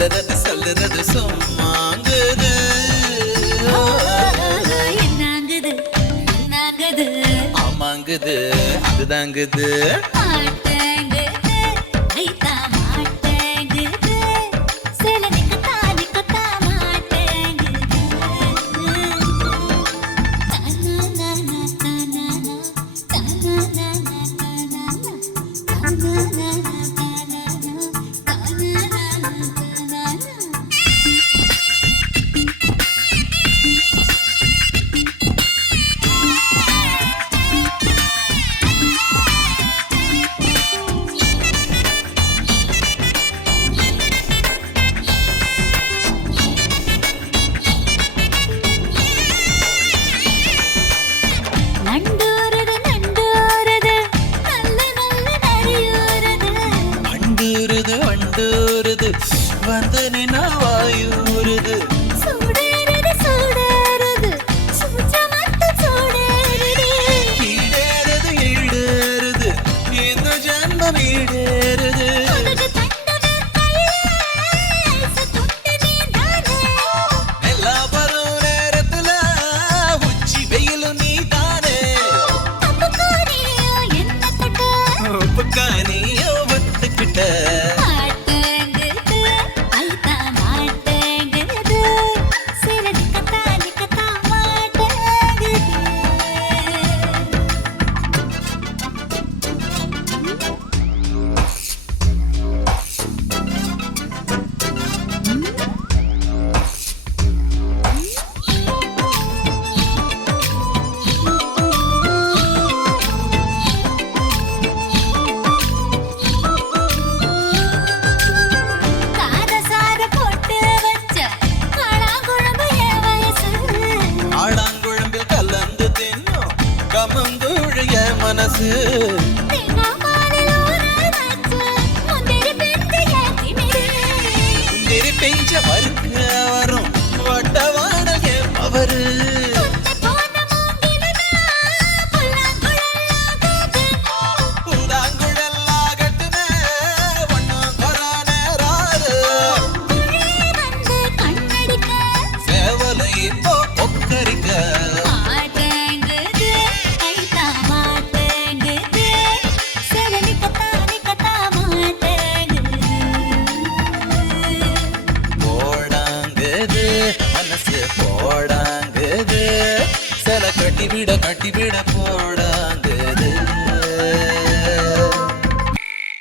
சொல்லுறது சும்மாங்குது. என்னாங்குது என்னாங்குது ஆமாங்குது அதுதாங்குது. மாட்டேங்குது ஐத்தா மாட்டேங்குது சில நிக்கத்தா நிக்கத்தா மாட்டேங்குது. நண்டூருது நண்டூருது நல்ல நல்ல நரியூருது. வண்டூருது வண்டூருது வந்து நின்னா வாயூருது. சூடேறுது சூடேறுது சூச்சமத்து சூடேறுது. ஈடேறுது ஈடேறுது இந்த ஜன்மம் ஈடேறுது. உனக்கு தந்தது கையில தொட்டு நீதானே. எல்லா பருவ நேரத்துல உச்சி வெயிலும் நீதானே. தப்புக்காரியா என்ன தொட்ட உப்புக்கானியோ ஒத்துக்கிட்ட. மாட்டேங்குது ஐத்தா மாட்டேங்குது சில நிக்கத்தா நிக்கத்தா மாட்டேங்குது. காரசார போட்டு வச்ச காளாங்குழம்பு என் வயசு. ஆளாங்குழம்பில் கலந்து தின்னும் கமங்கூழிய மனசு.